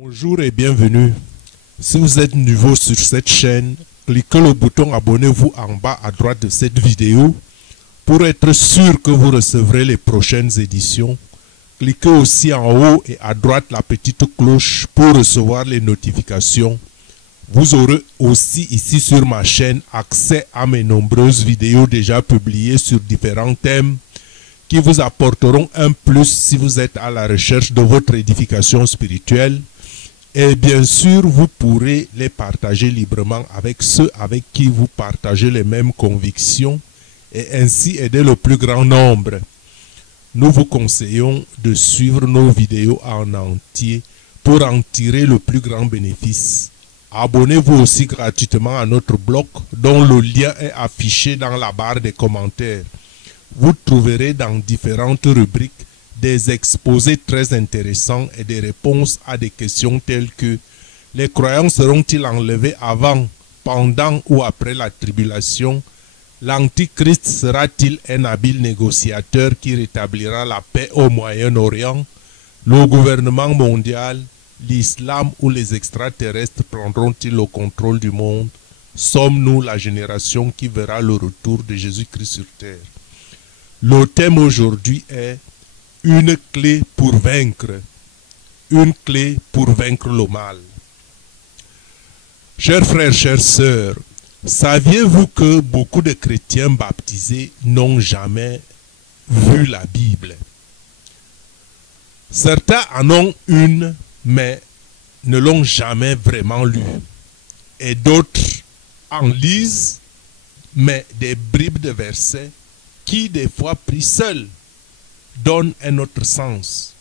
Bonjour et bienvenue. Si vous êtes nouveau sur cette chaîne, cliquez le bouton abonnez-vous en bas à droite de cette vidéo pour être sûr que vous recevrez les prochaines éditions. Cliquez aussi en haut et à droite la petite cloche pour recevoir les notifications. Vous aurez aussi ici sur ma chaîne accès à mes nombreuses vidéos déjà publiées sur différents thèmes qui vous apporteront un plus si vous êtes à la recherche de votre édification spirituelle. Et bien sûr, vous pourrez les partager librement avec ceux avec qui vous partagez les mêmes convictions et ainsi aider le plus grand nombre. Nous vous conseillons de suivre nos vidéos en entier pour en tirer le plus grand bénéfice. Abonnez-vous aussi gratuitement à notre blog dont le lien est affiché dans la barre des commentaires. Vous trouverez dans différentes rubriques des exposés très intéressants et des réponses à des questions telles que les croyants seront-ils enlevés avant, pendant ou après la tribulation? L'Antichrist sera-t-il un habile négociateur qui rétablira la paix au Moyen-Orient? Le gouvernement mondial, l'islam ou les extraterrestres prendront-ils le contrôle du monde? Sommes-nous la génération qui verra le retour de Jésus-Christ sur terre? Le thème aujourd'hui est une clé pour vaincre. Une clé pour vaincre le mal. Chers frères, chères sœurs, saviez-vous que beaucoup de chrétiens baptisés n'ont jamais vu la Bible? Certains en ont une, mais ne l'ont jamais vraiment lue. Et d'autres en lisent, mais des bribes de versets qui, des fois pris seuls, donnent un autre sens,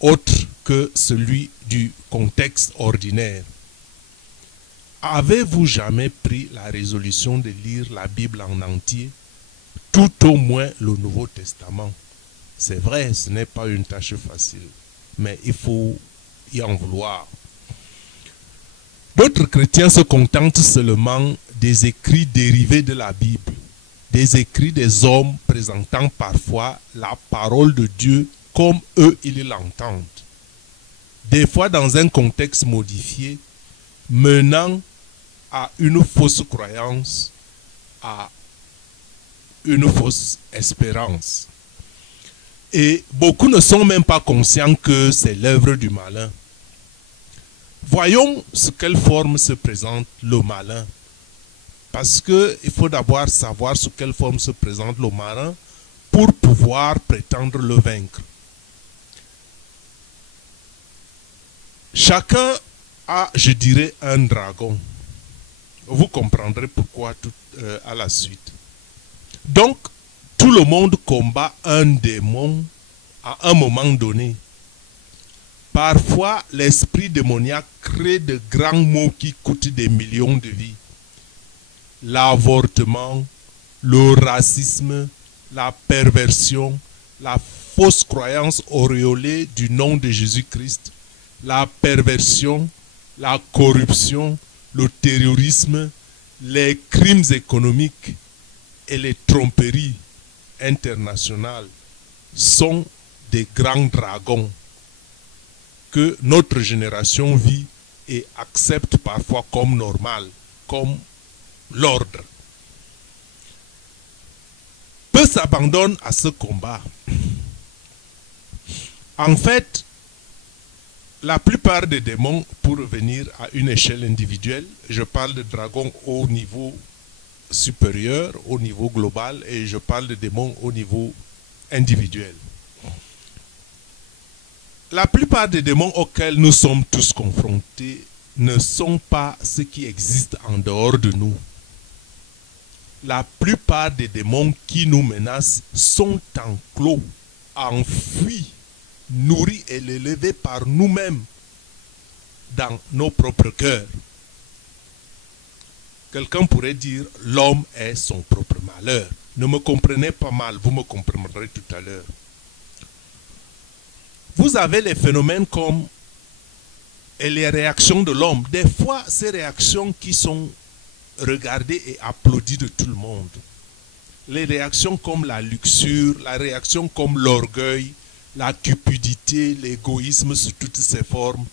autre que celui du contexte ordinaire. Avez-vous jamais pris la résolution de lire la Bible en entier, tout au moins le Nouveau Testament? C'est vrai, ce n'est pas une tâche facile, mais il faut y en vouloir. D'autres chrétiens se contentent seulement des écrits dérivés de la Bible, des écrits des hommes présentant parfois la parole de Dieu comme eux ils l'entendent, des fois dans un contexte modifié, menant à une fausse croyance, à une fausse espérance. Et beaucoup ne sont même pas conscients que c'est l'œuvre du malin. Voyons sous quelle forme se présente le malin. Parce qu'il faut d'abord savoir sous quelle forme se présente le malin pour pouvoir prétendre le vaincre. Chacun a, je dirais, un dragon. Vous comprendrez pourquoi tout à la suite. Donc, tout le monde combat un démon à un moment donné. Parfois, l'esprit démoniaque crée de grands maux qui coûtent des millions de vies. L'avortement, le racisme, la perversion, la fausse croyance auréolée du nom de Jésus-Christ, la perversion, la corruption, le terrorisme, les crimes économiques et les tromperies internationales sont des grands dragons que notre génération vit et accepte parfois comme normal, comme l'ordre. Peu s'abandonnent à ce combat. En fait, la plupart des démons, pour revenir à une échelle individuelle, je parle de dragons au niveau supérieur, au niveau global, et je parle de démons au niveau individuel. La plupart des démons auxquels nous sommes tous confrontés ne sont pas ceux qui existent en dehors de nous. La plupart des démons qui nous menacent sont enclos, enfuis, nourris et élevés par nous-mêmes dans nos propres cœurs. Quelqu'un pourrait dire l'homme est son propre malheur. Ne me comprenez pas mal, vous me comprendrez tout à l'heure. Vous avez les phénomènes comme et les réactions de l'homme. Des fois, ces réactions qui sont regardées et applaudies de tout le monde. Les réactions comme la luxure, la réaction comme l'orgueil, la cupidité, l'avidité, l'égoïsme sous toutes ses formes,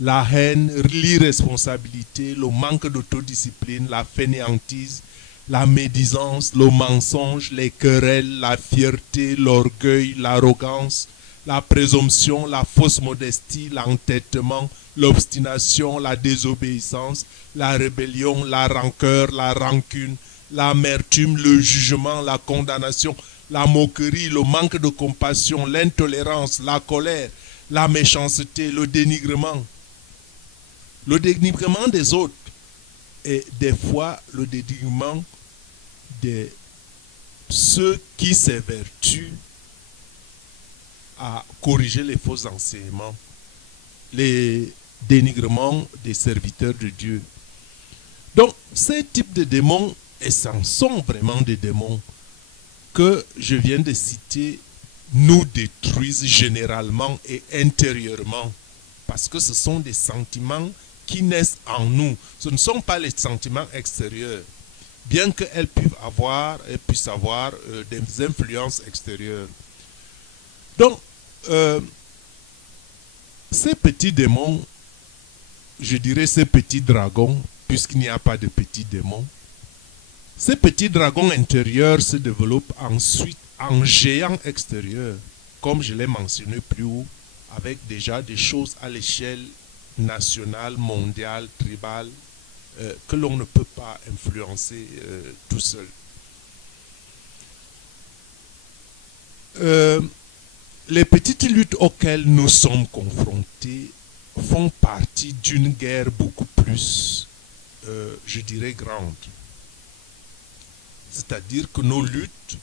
la haine, l'irresponsabilité, le manque d'autodiscipline, la fainéantise, la médisance, le mensonge, les querelles, la fierté, l'orgueil, l'arrogance, la présomption, la fausse modestie, l'entêtement, l'obstination, la désobéissance, la rébellion, la rancœur, la rancune, l'amertume, le jugement, la condamnation, la moquerie, le manque de compassion, l'intolérance, la colère, la méchanceté, le dénigrement des autres et des fois le dénigrement de ceux qui s'évertuent à corriger les faux enseignements, les dénigrements des serviteurs de Dieu. Donc, ces types de démons, et ce sont vraiment des démons que je viens de citer, nous détruisent généralement et intérieurement, parce que ce sont des sentiments qui naissent en nous. Ce ne sont pas les sentiments extérieurs, bien qu'elles puissent avoir des influences extérieures. Donc, ces petits démons, je dirais ces petits dragons, puisqu'il n'y a pas de petits démons, ces petits dragons intérieurs se développent ensuite en géants extérieurs, comme je l'ai mentionné plus haut, avec déjà des choses à l'échelle nationale, mondiale, tribale, que l'on ne peut pas influencer tout seul. Les petites luttes auxquelles nous sommes confrontés font partie d'une guerre beaucoup plus, je dirais, grande. C'est-à-dire que nos luttes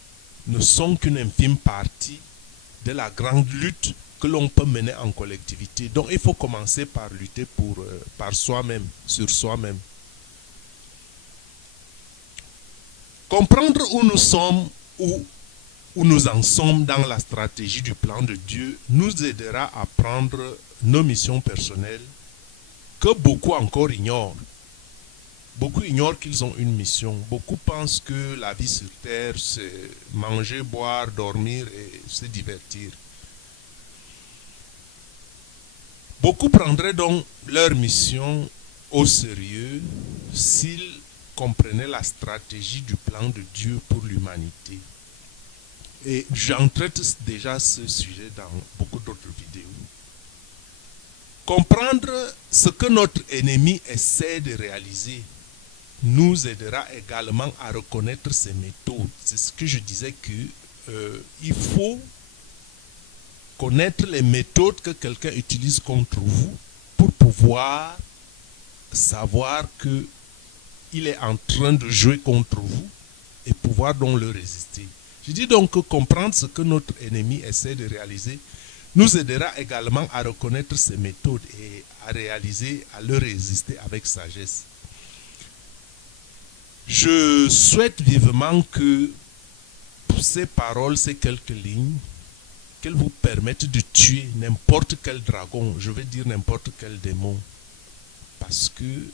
ne sont qu'une infime partie de la grande lutte que l'on peut mener en collectivité. Donc il faut commencer par lutter par soi-même, sur soi-même. Comprendre où nous sommes, où nous en sommes dans la stratégie du plan de Dieu nous aidera à prendre nos missions personnelles que beaucoup encore ignorent. Beaucoup ignorent qu'ils ont une mission. Beaucoup pensent que la vie sur terre, c'est manger, boire, dormir et se divertir. Beaucoup prendraient donc leur mission au sérieux s'ils comprenaient la stratégie du plan de Dieu pour l'humanité. Et j'en traite déjà ce sujet dans beaucoup d'autres vidéos. Comprendre ce que notre ennemi essaie de réaliser nous aidera également à reconnaître ses méthodes. C'est ce que je disais qu'il faut connaître les méthodes que quelqu'un utilise contre vous pour pouvoir savoir qu'il est en train de jouer contre vous et pouvoir donc le résister. Je dis donc que comprendre ce que notre ennemi essaie de réaliser nous aidera également à reconnaître ses méthodes et à le résister avec sagesse. Je souhaite vivement que ces paroles, ces quelques lignes, qu'elles vous permettent de tuer n'importe quel dragon, je vais dire n'importe quel démon. Parce que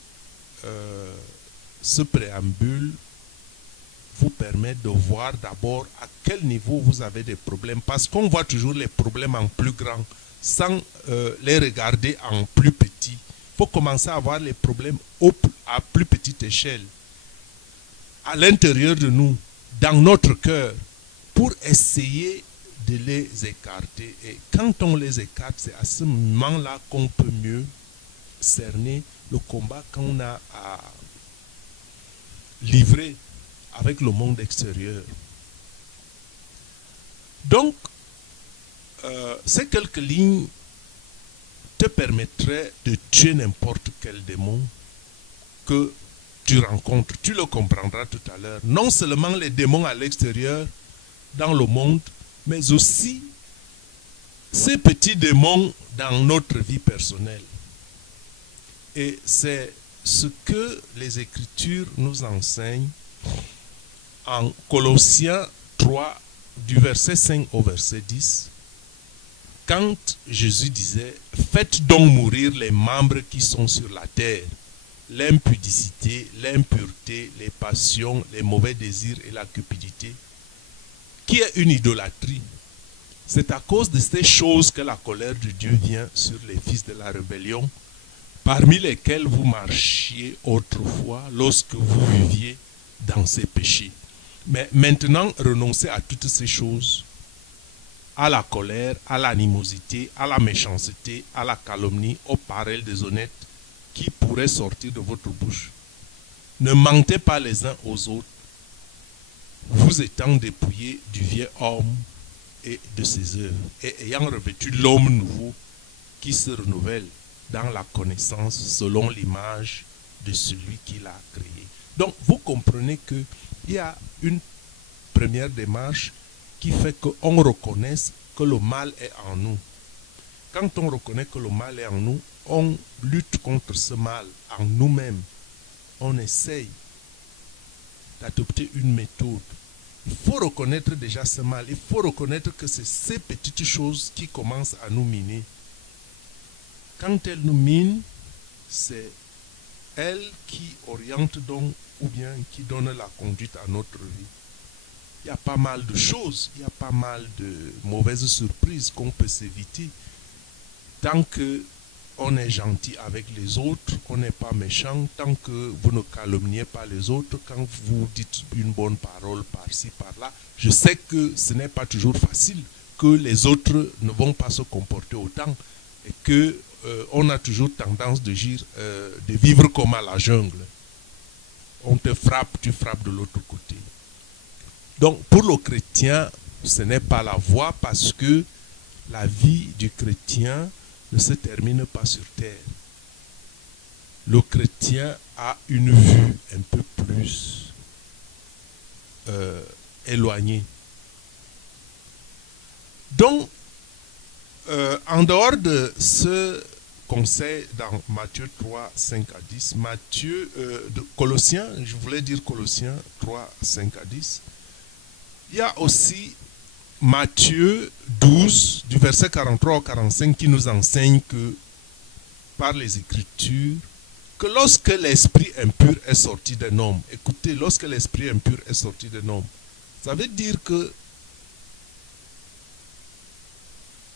ce préambule vous permet de voir d'abord à quel niveau vous avez des problèmes. Parce qu'on voit toujours les problèmes en plus grand, sans les regarder en plus petit. Il faut commencer à voir les problèmes à plus petite échelle, à l'intérieur de nous, dans notre cœur, pour essayer de les écarter. Et quand on les écarte, c'est à ce moment-là qu'on peut mieux cerner le combat qu'on a à livrer avec le monde extérieur. Donc, ces quelques lignes te permettraient de tuer n'importe quel démon que tu rencontres. Tu le comprendras tout à l'heure. Non seulement les démons à l'extérieur, dans le monde, mais aussi ces petits démons dans notre vie personnelle. Et c'est ce que les Écritures nous enseignent en Colossiens 3, du verset 5 au verset 10, quand Jésus disait « Faites donc mourir les membres qui sont sur la terre, l'impudicité, l'impureté, les passions, les mauvais désirs et la cupidité, qui est une idolâtrie. C'est à cause de ces choses que la colère de Dieu vient sur les fils de la rébellion, parmi lesquels vous marchiez autrefois lorsque vous viviez dans ces péchés. Mais maintenant, renoncez à toutes ces choses, à la colère, à l'animosité, à la méchanceté, à la calomnie, aux paroles déshonnêtes qui pourraient sortir de votre bouche. Ne mentez pas les uns aux autres, vous étant dépouillés du vieux homme et de ses œuvres, et ayant revêtu l'homme nouveau qui se renouvelle dans la connaissance selon l'image de celui qui l'a créé. Donc, vous comprenez qu'il y a une première démarche qui fait qu'on reconnaisse que le mal est en nous. Quand on reconnaît que le mal est en nous, on lutte contre ce mal en nous-mêmes. On essaye d'adopter une méthode. Il faut reconnaître déjà ce mal. Il faut reconnaître que c'est ces petites choses qui commencent à nous miner. Quand elles nous minent, c'est elles qui orientent donc ou bien qui donnent la conduite à notre vie. Il y a pas mal de choses, il y a pas mal de mauvaises surprises qu'on peut s'éviter. Tant qu'on est gentil avec les autres, on n'est pas méchant, tant que vous ne calomniez pas les autres, quand vous dites une bonne parole par-ci, par-là, je sais que ce n'est pas toujours facile, que les autres ne vont pas se comporter autant et que on a toujours tendance de vivre comme à la jungle. On te frappe, tu frappes de l'autre côté. Donc pour le chrétien, ce n'est pas la voie parce que la vie du chrétien ne se termine pas sur terre. Le chrétien a une vue un peu plus éloignée. Donc, en dehors de ce conseil dans Matthieu 3, 5 à 10, Colossiens, je voulais dire Colossiens 3, 5 à 10, il y a aussi Matthieu 12, du verset 43 au 45, qui nous enseigne que, par les Écritures, que lorsque l'esprit impur est sorti d'un homme, écoutez, lorsque l'esprit impur est sorti d'un homme, ça veut dire que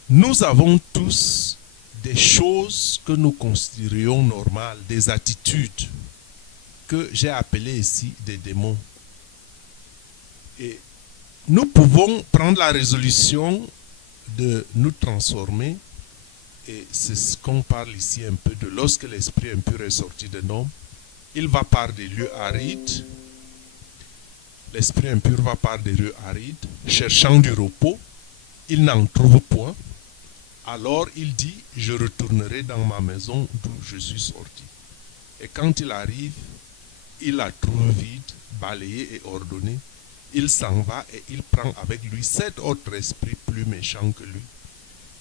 nous avons tous des choses que nous considérions normales, des attitudes que j'ai appelées ici des démons. Et nous pouvons prendre la résolution de nous transformer, et c'est ce qu'on parle ici un peu de lorsque l'esprit impur est sorti d'un homme, il va par des lieux arides, l'esprit impur va par des lieux arides, cherchant du repos, il n'en trouve point, alors il dit, je retournerai dans ma maison d'où je suis sorti. Et quand il arrive, il la trouve vide, balayée et ordonnée. Il s'en va et il prend avec lui 7 autres esprits plus méchants que lui.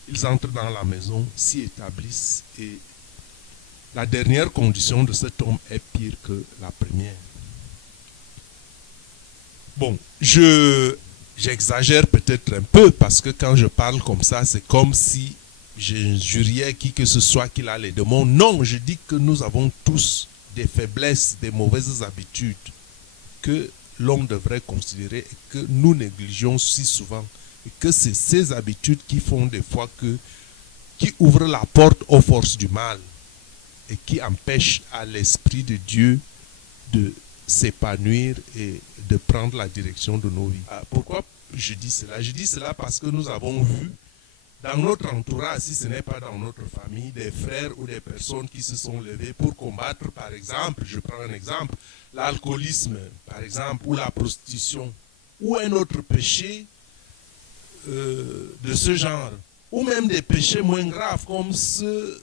Ils entrent dans la maison, s'y établissent et la dernière condition de cet homme est pire que la première. Bon, j'exagère peut-être un peu parce que quand je parle comme ça, c'est comme si j'injuriais qui que ce soit qu'il a les démons. Non, je dis que nous avons tous des faiblesses, des mauvaises habitudes que l'on devrait considérer et que nous négligeons si souvent. Et que c'est ces habitudes qui font des fois qui ouvrent la porte aux forces du mal et qui empêchent à l'Esprit de Dieu de s'épanouir et de prendre la direction de nos vies. Pourquoi je dis cela? Je dis cela parce que nous avons vu dans notre entourage, si ce n'est pas dans notre famille, des frères ou des personnes qui se sont levés pour combattre, par exemple, je prends un exemple, l'alcoolisme, par exemple, ou la prostitution, ou un autre péché de ce genre, ou même des péchés moins graves comme ceux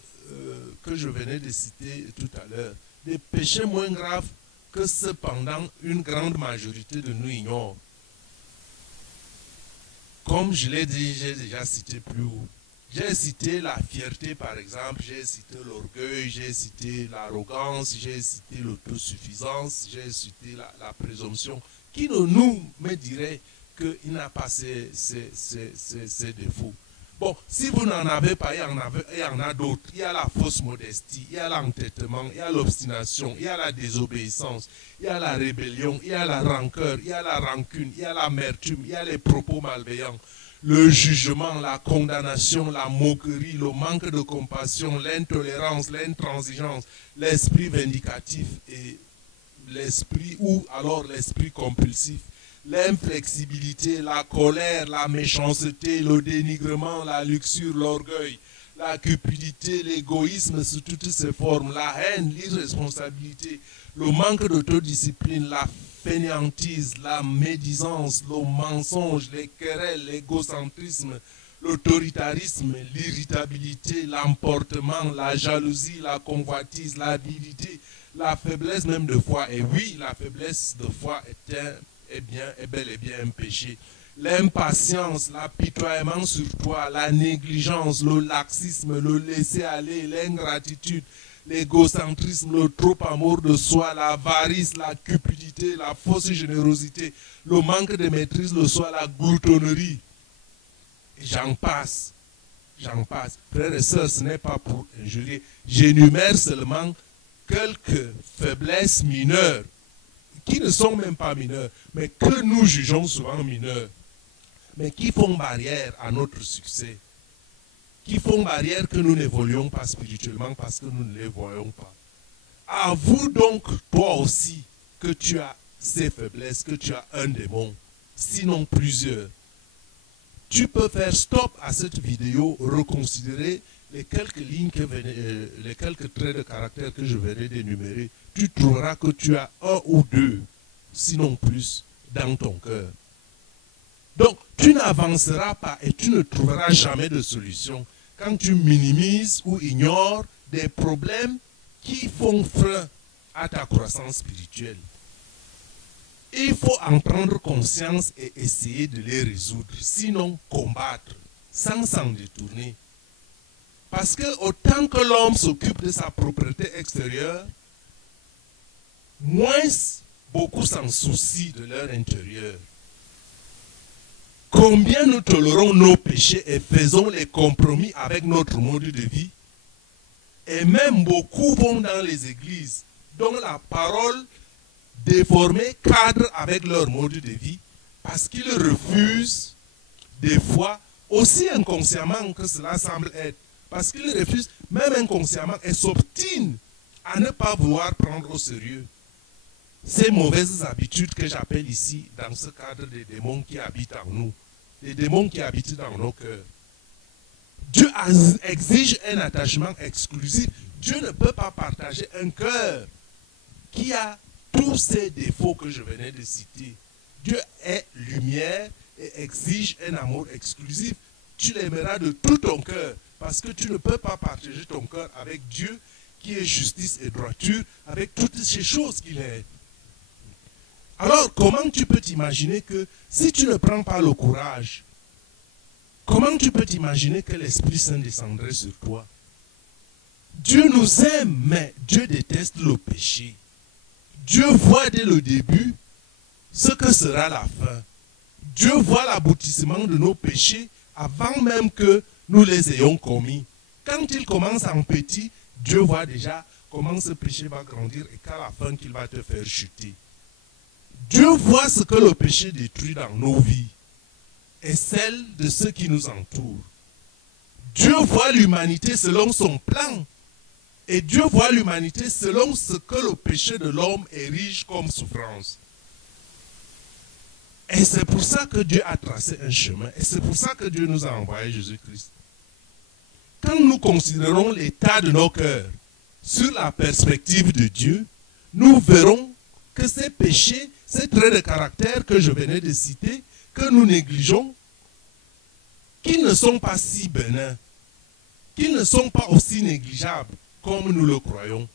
que je venais de citer tout à l'heure, des péchés moins graves que cependant une grande majorité de nous ignore. Comme je l'ai dit, j'ai déjà cité plus haut. J'ai cité la fierté par exemple, j'ai cité l'orgueil, j'ai cité l'arrogance, j'ai cité l'autosuffisance, j'ai cité la présomption, qui de nous me dirait qu'il n'a pas ces défauts. Bon, si vous n'en avez pas, il y en a d'autres. Il y a la fausse modestie, il y a l'entêtement, il y a l'obstination, il y a la désobéissance, il y a la rébellion, il y a la rancœur, il y a la rancune, il y a l'amertume, il y a les propos malveillants, le jugement, la condamnation, la moquerie, le manque de compassion, l'intolérance, l'intransigeance, l'esprit vindicatif et l'esprit ou alors l'esprit compulsif, l'inflexibilité, la colère, la méchanceté, le dénigrement, la luxure, l'orgueil, la cupidité, l'égoïsme sous toutes ses formes, la haine, l'irresponsabilité, le manque d'autodiscipline, la fainéantise, la médisance, le mensonge, les querelles, l'égocentrisme, l'autoritarisme, l'irritabilité, l'emportement, la jalousie, la convoitise, l'avidité, la faiblesse même de foi. Et oui, la faiblesse de foi est bel et bien un péché. L'impatience, l'apitoiement sur toi, la négligence, le laxisme, le laisser-aller, l'ingratitude, l'égocentrisme, le trop amour de soi, l'avarice, la cupidité, la fausse générosité, le manque de maîtrise de soi, la gloutonnerie. Et j'en passe. J'en passe. Frères et sœurs, ce n'est pas pour injurier. J'énumère seulement quelques faiblesses mineures, qui ne sont même pas mineures, mais que nous jugeons souvent mineures, mais qui font barrière à notre succès, qui font barrière que nous n'évoluons pas spirituellement parce que nous ne les voyons pas. Avoue donc toi aussi que tu as ces faiblesses, que tu as un démon, sinon plusieurs. Tu peux faire stop à cette vidéo, reconsidérer les quelques lignes, les quelques traits de caractère que je venais d'énumérer. Tu trouveras que tu as un ou deux, sinon plus, dans ton cœur. Donc, tu n'avanceras pas et tu ne trouveras jamais de solution quand tu minimises ou ignores des problèmes qui font frein à ta croissance spirituelle. Il faut en prendre conscience et essayer de les résoudre, sinon combattre, sans s'en détourner. Parce que autant que l'homme s'occupe de sa propreté extérieure, moins beaucoup s'en soucient de leur intérieur. Combien nous tolérons nos péchés et faisons les compromis avec notre mode de vie? Et même beaucoup vont dans les églises dont la parole déformée cadre avec leur mode de vie parce qu'ils refusent des fois, aussi inconsciemment que cela semble être, parce qu'ils refusent même inconsciemment et s'obstinent à ne pas vouloir prendre au sérieux ces mauvaises habitudes que j'appelle ici, dans ce cadre, des démons qui habitent en nous, des démons qui habitent dans nos cœurs. Dieu exige un attachement exclusif. Dieu ne peut pas partager un cœur qui a tous ces défauts que je venais de citer. Dieu est lumière et exige un amour exclusif. Tu l'aimeras de tout ton cœur parce que tu ne peux pas partager ton cœur avec Dieu qui est justice et droiture, avec toutes ces choses qu'il est. Alors, comment tu peux t'imaginer que si tu ne prends pas le courage, comment tu peux t'imaginer que l'Esprit Saint descendrait sur toi? Dieu nous aime, mais Dieu déteste le péché. Dieu voit dès le début ce que sera la fin. Dieu voit l'aboutissement de nos péchés avant même que nous les ayons commis. Quand il commence en petit, Dieu voit déjà comment ce péché va grandir et qu'à la fin qu'il va te faire chuter. Dieu voit ce que le péché détruit dans nos vies et celle de ceux qui nous entourent. Dieu voit l'humanité selon son plan et Dieu voit l'humanité selon ce que le péché de l'homme érige comme souffrance. Et c'est pour ça que Dieu a tracé un chemin et c'est pour ça que Dieu nous a envoyé Jésus-Christ. Quand nous considérons l'état de nos cœurs sur la perspective de Dieu, nous verrons que ces péchés, ces traits de caractère que je venais de citer, que nous négligeons, qui ne sont pas si bénins, qui ne sont pas aussi négligeables comme nous le croyons.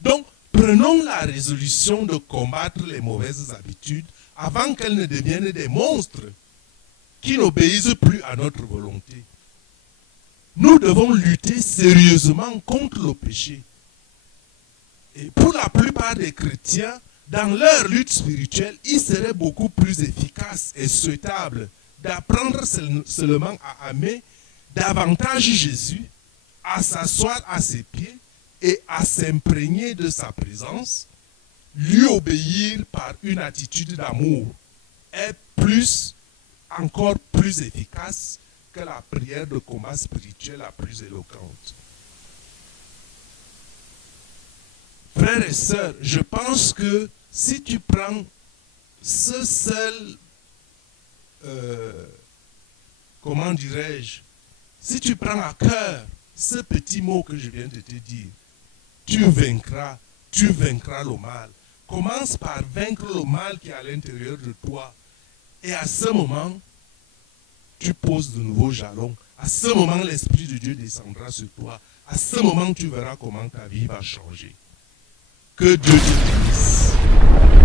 Donc, prenons la résolution de combattre les mauvaises habitudes avant qu'elles ne deviennent des monstres qui n'obéissent plus à notre volonté. Nous devons lutter sérieusement contre le péché. Et pour la plupart des chrétiens, dans leur lutte spirituelle, il serait beaucoup plus efficace et souhaitable d'apprendre seulement à aimer davantage Jésus, à s'asseoir à ses pieds et à s'imprégner de sa présence, lui obéir par une attitude d'amour est encore plus plus efficace que la prière de combat spirituel la plus éloquente. Frères et sœurs, je pense que si tu prends ce seul, comment dirais-je, si tu prends à cœur ce petit mot que je viens de te dire, tu vaincras le mal. Commence par vaincre le mal qui est à l'intérieur de toi. Et à ce moment, tu poses de nouveaux jalons. À ce moment, l'Esprit de Dieu descendra sur toi. À ce moment, tu verras comment ta vie va changer. Que Dieu te bénisse.